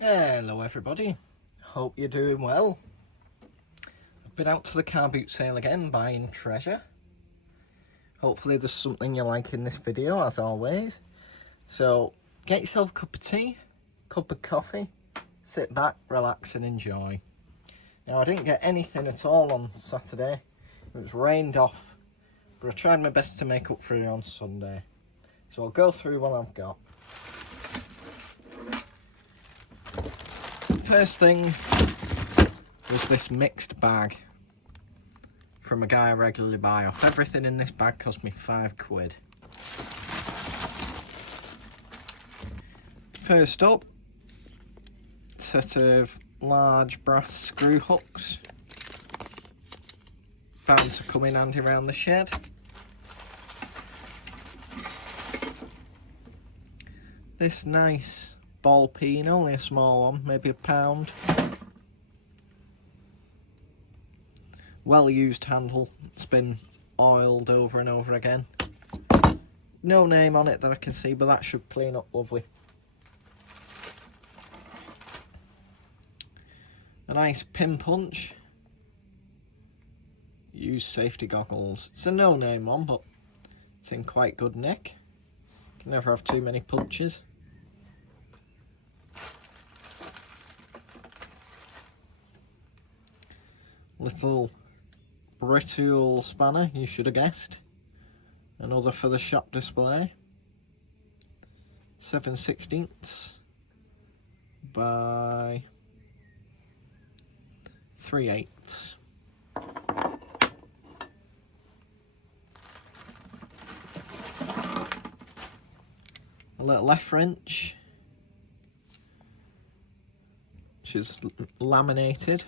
Hello everybody, hope you're doing well. I've been out to the Carboot sale again buying treasure. Hopefully there's something you like in this video as always. So get yourself a cup of tea, cup of coffee, sit back, relax and enjoy. Now I didn't get anything at all on Saturday, it was rained off, but I tried my best to make up for it on Sunday. So I'll go through what I've got. First thing was this mixed bag from a guy I regularly buy off. Everything in this bag cost me £5. First up, set of large brass screw hooks, bound to come in handy around the shed. This nice ball peen, only a small one, maybe £1. Well used handle, it's been oiled over and over again. No name on it that I can see, but that should clean up lovely. A nice pin punch. Use safety goggles. It's a no name one, but it's in quite good nick. Can never have too many punches. Little brittle spanner, you should have guessed. Another for the shop display. 7/16 by 3/8. A little F wrench, which is laminated.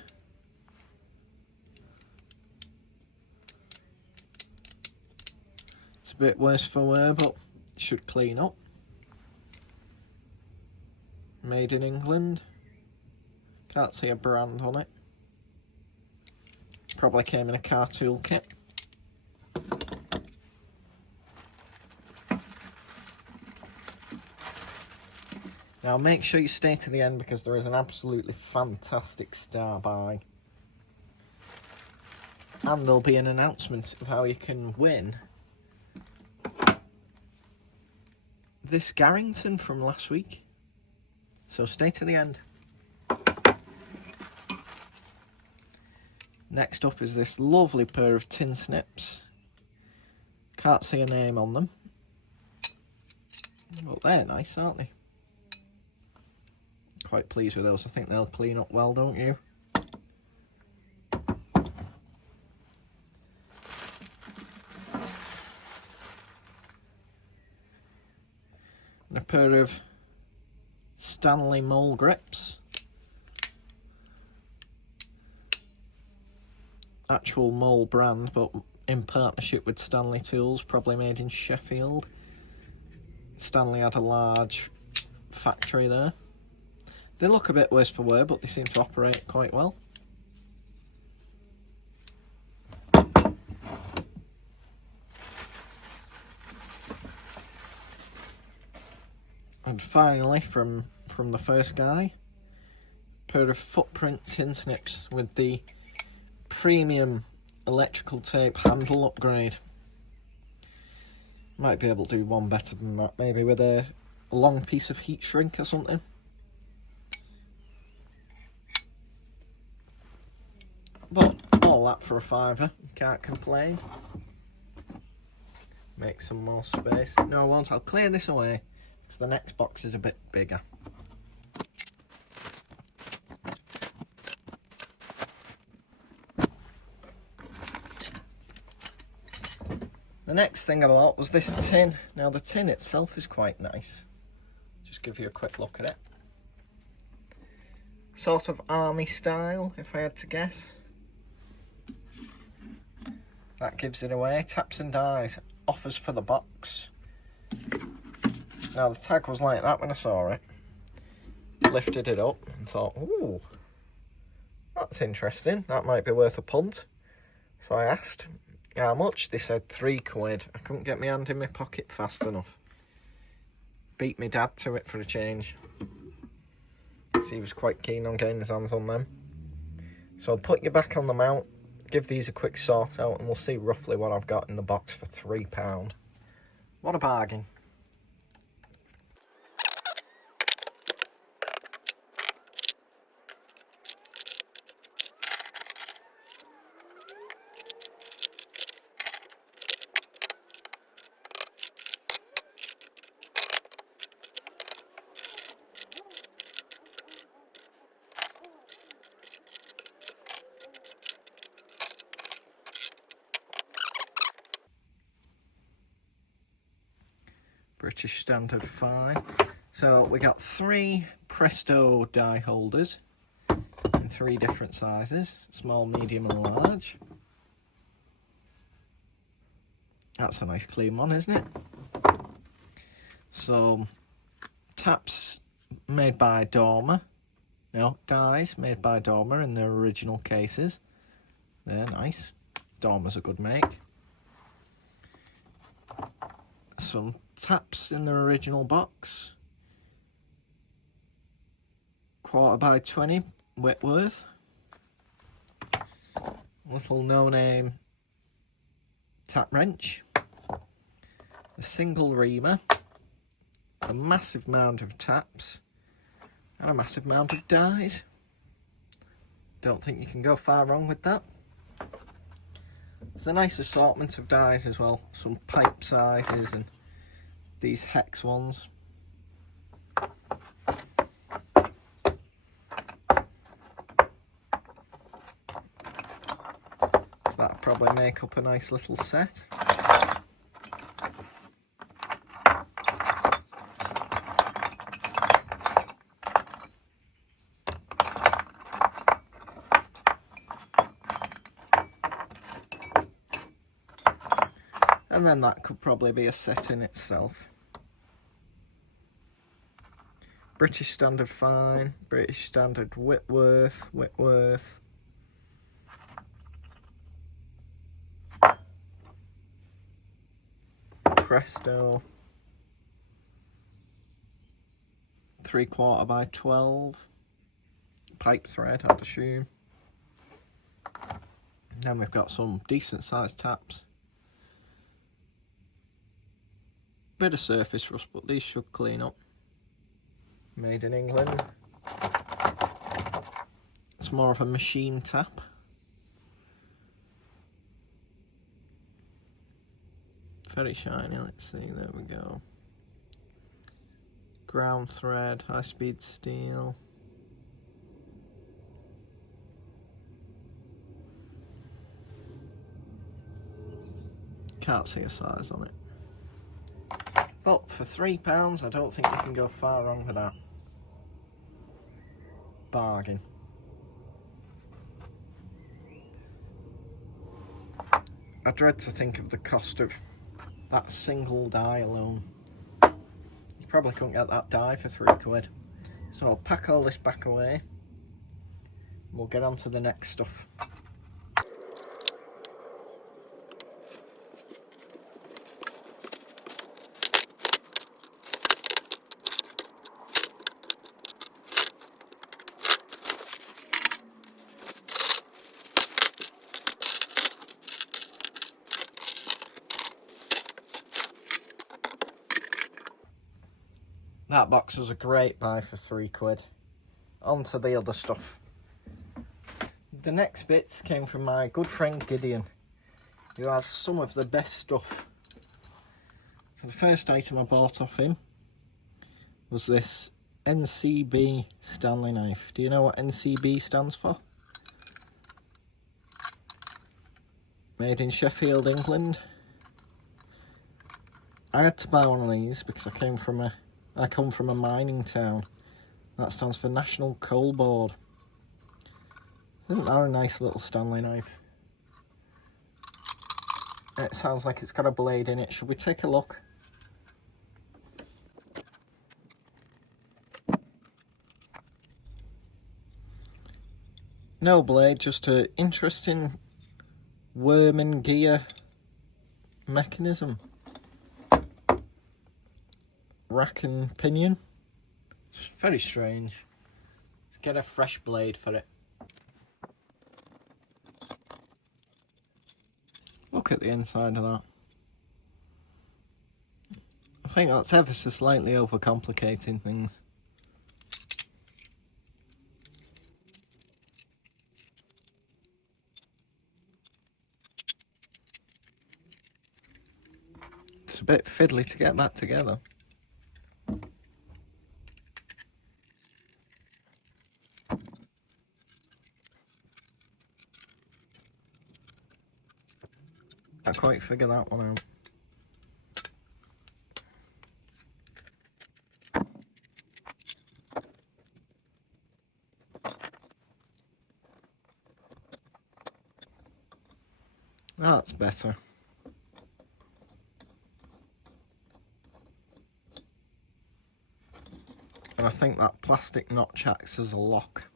It's a bit worse for wear, but it should clean up. Made in England. Can't see a brand on it. Probably came in a car tool kit. Now make sure you stay to the end because there is an absolutely fantastic Starbuy. And there'll be an announcement of how you can win this Garrington from last week. So stay to the end. Next up is this lovely pair of tin snips. Can't see a name on them. But they're nice, aren't they? Quite pleased with those. I think they'll clean up well, don't you? And a pair of Stanley mole grips. Actual mole brand, but in partnership with Stanley Tools, probably made in Sheffield. Stanley had a large factory there. They look a bit worse for wear, but they seem to operate quite well. And finally, from the first guy, a pair of footprint tin snips with the premium electrical tape handle upgrade. Might be able to do one better than that, maybe with a long piece of heat shrink or something. But all that for a £5, can't complain. Make some more space. No, I won't, I'll clear this away because the next box is a bit bigger. The next thing I bought was this tin. Now the tin itself is quite nice. Just give you a quick look at it. Sort of army style, if I had to guess. That gives it away. Taps and dies. Offers for the box. Now the tag was like that when I saw it. Lifted it up and thought, ooh, that's interesting. That might be worth a punt. So I asked how much. They said £3. I couldn't get my hand in my pocket fast enough. Beat me dad to it for a change. So he was quite keen on getting his hands on them. So I'll put you back on the mount, give these a quick sort out, and we'll see roughly what I've got in the box for £3. What a bargain. British Standard fine. So we got 3 Presto die holders in 3 different sizes, small, medium and large. That's a nice clean one, isn't it? So taps made by Dormer. No, dies made by Dormer in their original cases. They're nice. Dormer's a good make. Some taps in their original box. 1/4x20 Whitworth. Little no-name tap wrench. A single reamer. A massive mound of taps. And a massive mound of dies. Don't think you can go far wrong with that. There's a nice assortment of dies as well. Some pipe sizes and these hex ones. So that'll probably make up a nice little set. And then that could probably be a set in itself. British Standard fine, British Standard Whitworth. Presto. 3/4x12. Pipe thread, I'd assume. Then we've got some decent sized taps. Bit of surface rust, but these should clean up. Made in England. It's more of a machine tap. Very shiny, let's see, there we go. Ground thread, high speed steel. Can't see a size on it. But for £3, I don't think you can go far wrong with that. Bargain. I dread to think of the cost of that single die alone. You probably couldn't get that die for £3. So I'll pack all this back away. And we'll get on to the next stuff. That box was a great buy for £3. On to the other stuff. The next bits came from my good friend Gideon, who has some of the best stuff. So the first item I bought off him was this NCB Stanley knife. Do you know what NCB stands for? Made in Sheffield, England. I had to buy one of these because I come from a mining town. That stands for National Coal Board. Isn't that a nice little Stanley knife? It sounds like it's got a blade in it. Shall we take a look? No blade, just an interesting worm and gear mechanism. Rack and pinion. It's very strange. get a fresh blade for it. Look at the inside of that. I think that's ever so slightly overcomplicating things. It's a bit fiddly to get that together. I can't quite figure that one out. That's better. And I think that plastic notch acts as a lock.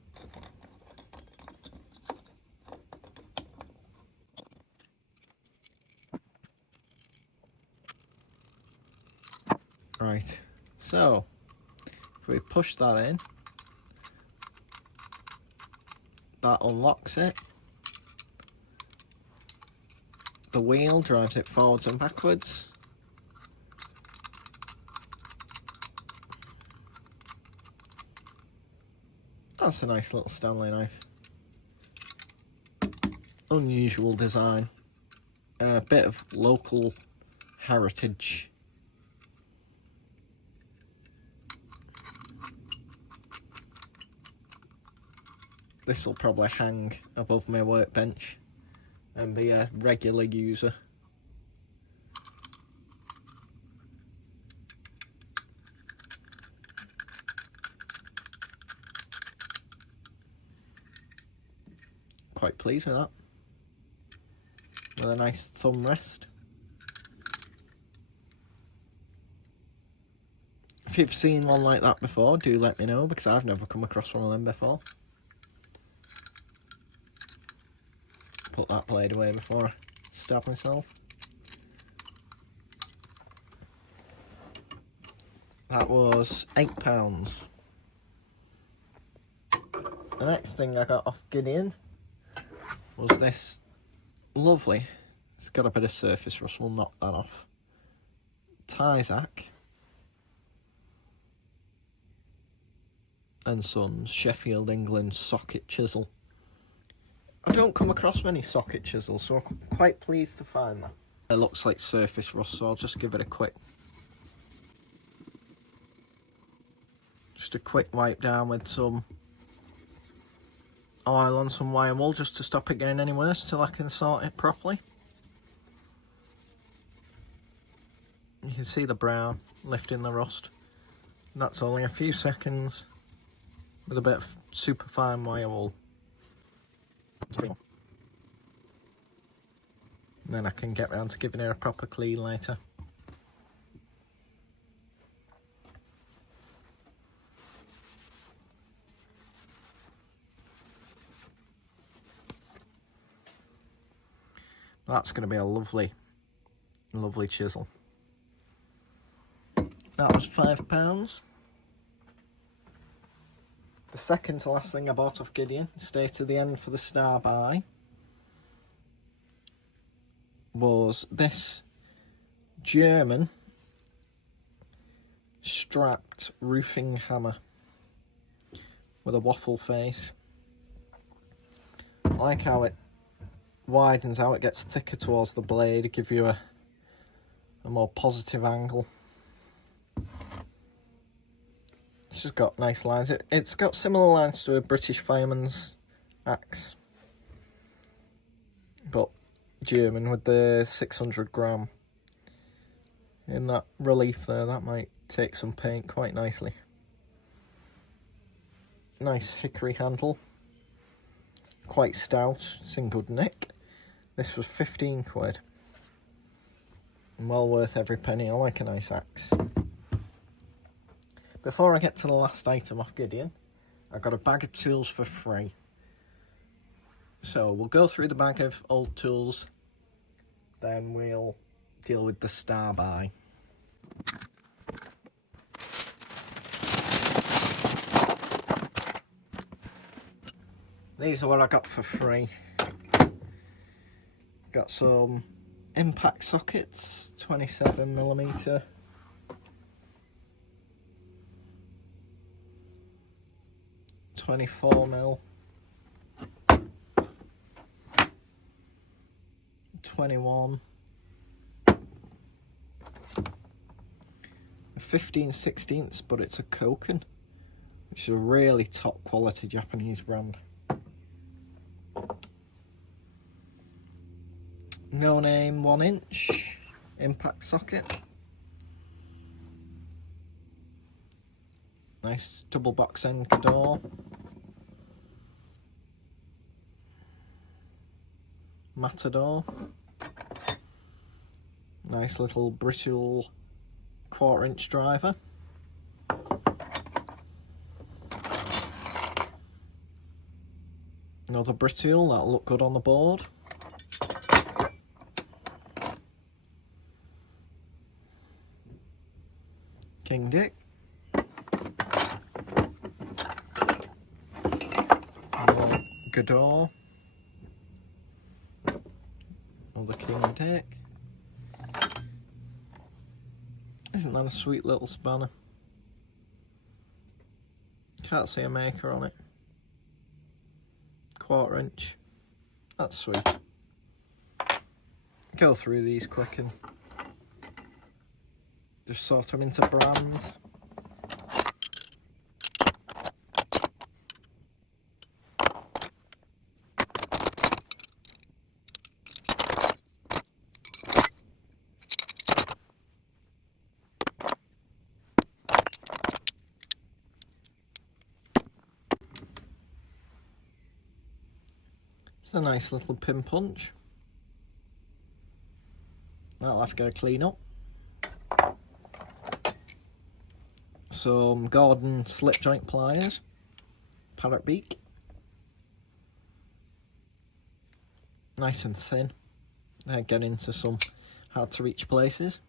Right, so if we push that in, that unlocks it. The wheel drives it forwards and backwards. That's a nice little Stanley knife. Unusual design. A bit of local heritage. This will probably hang above my workbench and be a regular user. Quite pleased with that. With a nice thumb rest. If you've seen one like that before, do let me know, because I've never come across one of them before. Put that blade away before I stab myself. That was £8. The next thing I got off Gideon was this lovely, it's got a bit of surface rust, we'll knock that off, Tyzac and Sons Sheffield, England socket chisel. I don't come across many socket chisels, so I'm quite pleased to find that. It looks like surface rust, so I'll just give it a quick wipe down with some oil on some wire wool, just to stop it getting any worse till I can sort it properly. You can see the brown lifting the rust. That's only a few seconds with a bit of super fine wire wool. And then I can get round to giving it a proper clean later. That's going to be a lovely, lovely chisel. That was £5. The second to last thing I bought off Gideon, stay to the end for the Starbuy, was this German strapped roofing hammer with a waffle face. I like how it widens out, it gets thicker towards the blade, give you a more positive angle. It's just got nice lines. It's got similar lines to a British fireman's axe, but German, with the 600 gram. In that relief there, that might take some paint quite nicely. Nice hickory handle, quite stout, it's in good nick. This was 15 quid. Well worth every penny. I like a nice axe. Before I get to the last item off Gideon, I got a bag of tools for free. So we'll go through the bag of old tools, then we'll deal with the Starbuy. These are what I got for free. Got some impact sockets, 27mm. $24mm, 21, a 15/16, but it's a Koken, which is a really top quality Japanese brand. No name 1-inch impact socket. Nice double box end door. Matador. Nice little brittle 1/4-inch driver. Another brittle, that'll look good on the board. King Dick. More Gador. Another King Dick. Isn't that a sweet little spanner? Can't see a maker on it. 1/4-inch. That's sweet. Go through these quick and just sort them into brands. It's a nice little pin punch. That'll have to get a clean up. Some Gordon slip joint pliers, parrot beak. Nice and thin. They get into some hard to reach places.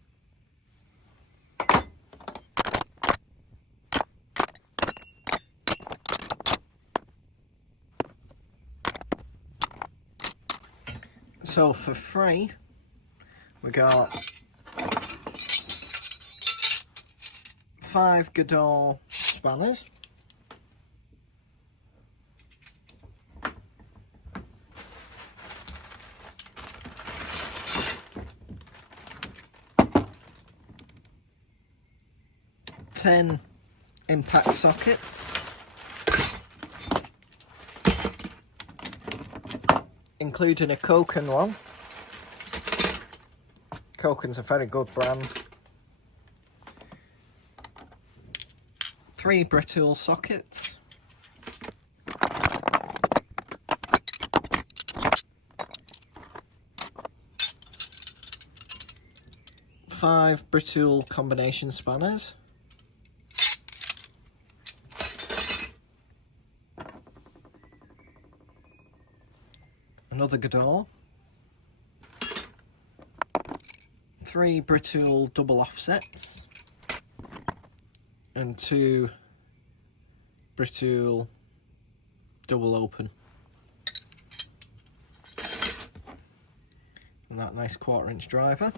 So for free, we got 5 Gador spanners. Ten impact sockets. Including a Koken one. Koken's a very good brand. 3 brittle sockets. 5 brittle combination spanners. Another Gador. 3 brittle double offsets. And 2 brittle double open. And that nice 1/4-inch driver.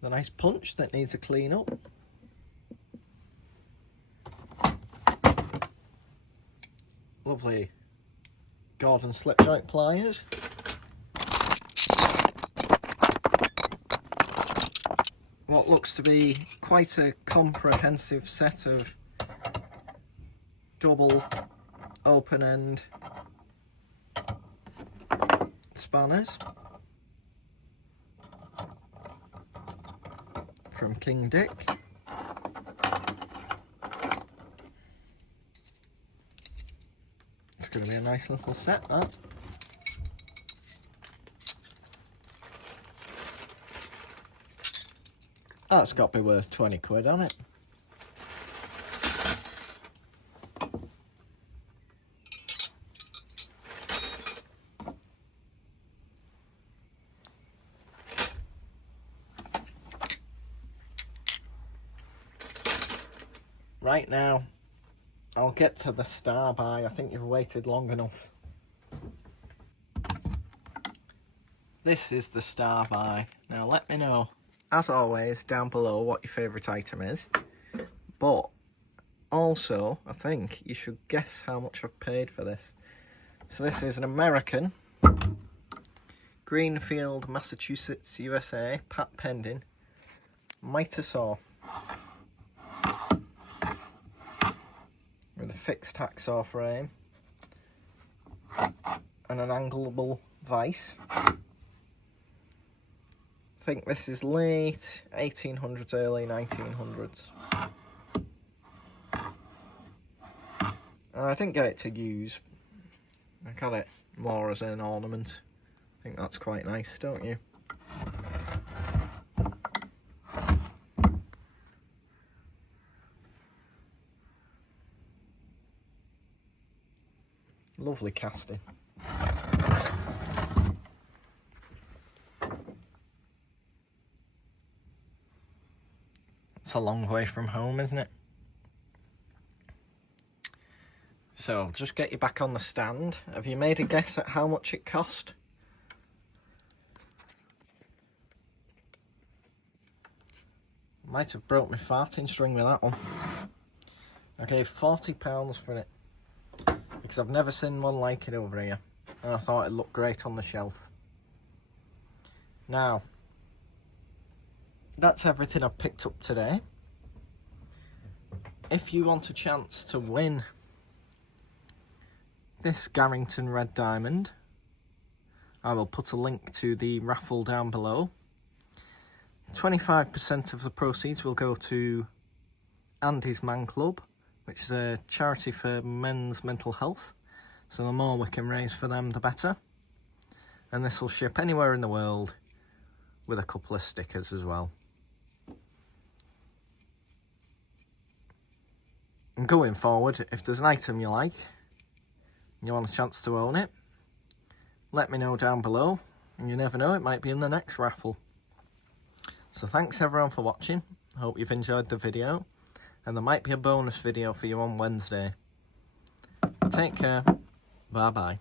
The nice punch that needs a clean up. Lovely Gordon slip joint pliers. What looks to be quite a comprehensive set of double open end spanners from King Dick. It's going to be a nice little set, that. That's got to be worth 20 quid, hasn't it? Right now, I'll get to the Starbuy. I think you've waited long enough. This is the Starbuy. Now let me know, as always, down below what your favourite item is. But also, I think you should guess how much I've paid for this. So this is an American, Greenfield, Massachusetts, USA, patent pending, mitre saw. With a fixed hacksaw frame and an angleable vise. I think this is late 1800s, early 1900s. And I didn't get it to use. I got it more as an ornament. I think that's quite nice, don't you? Lovely casting. It's a long way from home, isn't it? So, just get you back on the stand. Have you made a guess at how much it cost? Might have broke my farting string with that one. I gave £40 for it, because I've never seen one like it over here, and I thought it looked great on the shelf. Now, that's everything I've picked up today. If you want a chance to win this Garrington Red Diamond, I will put a link to the raffle down below. 25% of the proceeds will go to Andy's Man Club, which is a charity for men's mental health. So the more we can raise for them, the better. And this will ship anywhere in the world with a couple of stickers as well. And going forward, if there's an item you like, and you want a chance to own it, let me know down below. And you never know, it might be in the next raffle. So thanks everyone for watching. Hope you've enjoyed the video. And there might be a bonus video for you on Wednesday. Take care. Bye bye.